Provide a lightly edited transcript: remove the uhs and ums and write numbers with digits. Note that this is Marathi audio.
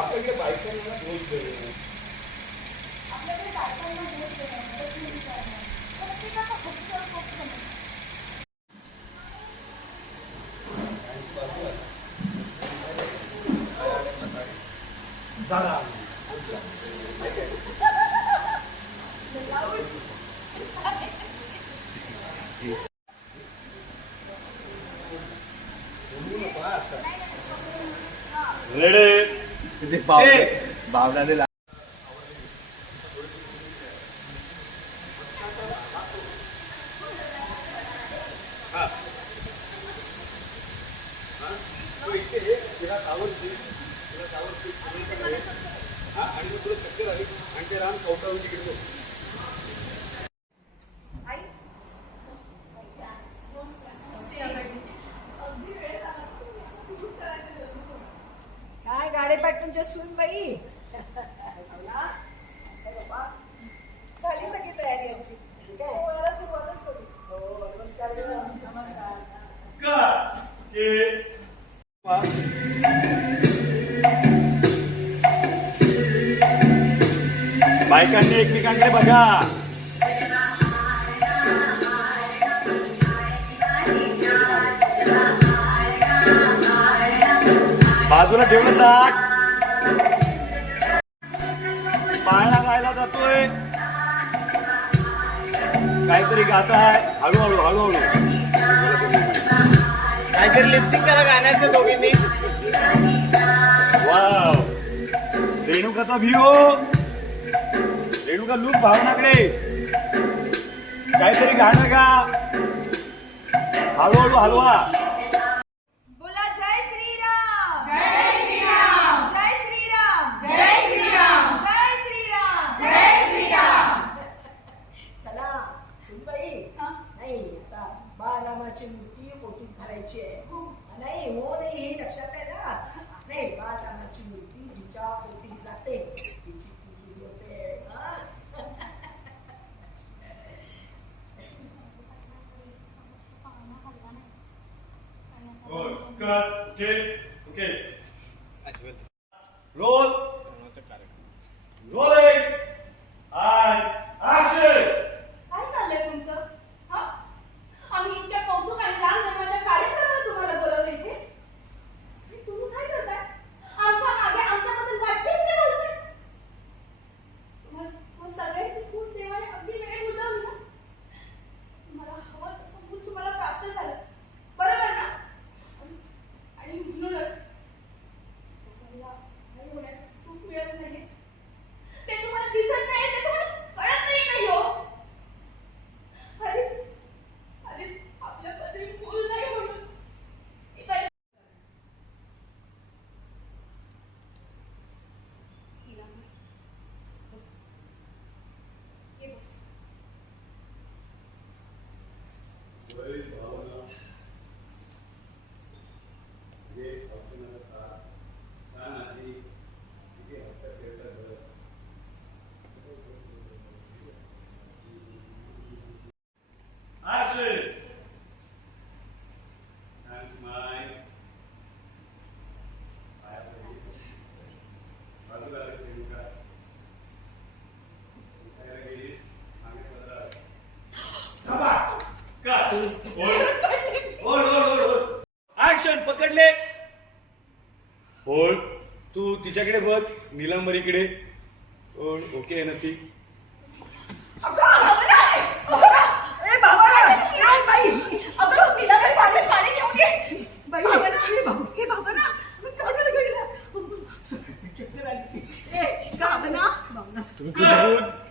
आपल्याकडे बायकांना दोष देणं, आपल्याकडे बायकांना दोष देणं, प्रश्न विचारणं, प्रत्येकाचा हक्क असतो असं समजतं. दादा रेडे बावला आणि मग तुला चक्कर आली आणि ते राम कवटाळून तिकडे बघ. काय गाडे पाटणच्या सून बाई झाली सगळी तयारी यांची. सोहळ्याला सुरुवातच करू. हो नमस्कार. बायकांनी एकमेकांकडे बघा. बाजूला ठेवलं ताट. पाळणा गायला जातोय, काहीतरी गात आहे. हळूहळू हळूहळू काहीतरी लिपसिंग करा गाण्याचं दोघींनी. वाव, रेणुकाचा व्हिडिओ. रेणुका लूक भावनाकडे. काहीतरी गाणं गा. हळूहळू हलवा. बोला जय श्रीराम. जय श्रीराम. जय श्रीराम. जय श्रीराम. जय श्रीराम. जय श्रीराम. चला सुनबाई, नाही आता बाळरामाची मूर्ती पोटीत घालायची आहे. नाही हो नाही हे लक्षात आहे ना. नाही बाळरामाची मूर्ती जिच्या पोटीत जाते तिची पूजा होते. ओके रोल रोलिंग आणि ऍक्शन. काय चाललंय तुमचं? हा? आम्ही इतक्या कौतुक आणि राम जन्माच्या कार्यक्रमाला तुम्हाला बोलवलं इथे. आणि तुम्ही काय करताय? आमच्या मागे आमच्याबद्दल वाटतेच ते बोलताय. मग सगळ्यांची खूप देवाने अगदी वेळ गुजारली ना. तुम्हाला हवं तसं मूल तुम्हाला प्राप्त झालं, बरोबर ना? आणि म्हणूनच तुम्हाला आई होण्याचं सुख मिळत नाहीये, ते तुम्हाला दिसत नाही, ते तुम्हाला कळतही नाही हो. आधीच आपल्या पदरी मूल नाही म्हणून ही बाई हिला बस. ये बस. Action! And smile. बाजूला रेणुका. ऍक्शन. पकडले. होल्ड. तू तिच्याकडे बघ, नीलंबरीकडे. होल्ड. ओके आहे ना ती? चक्कर आली.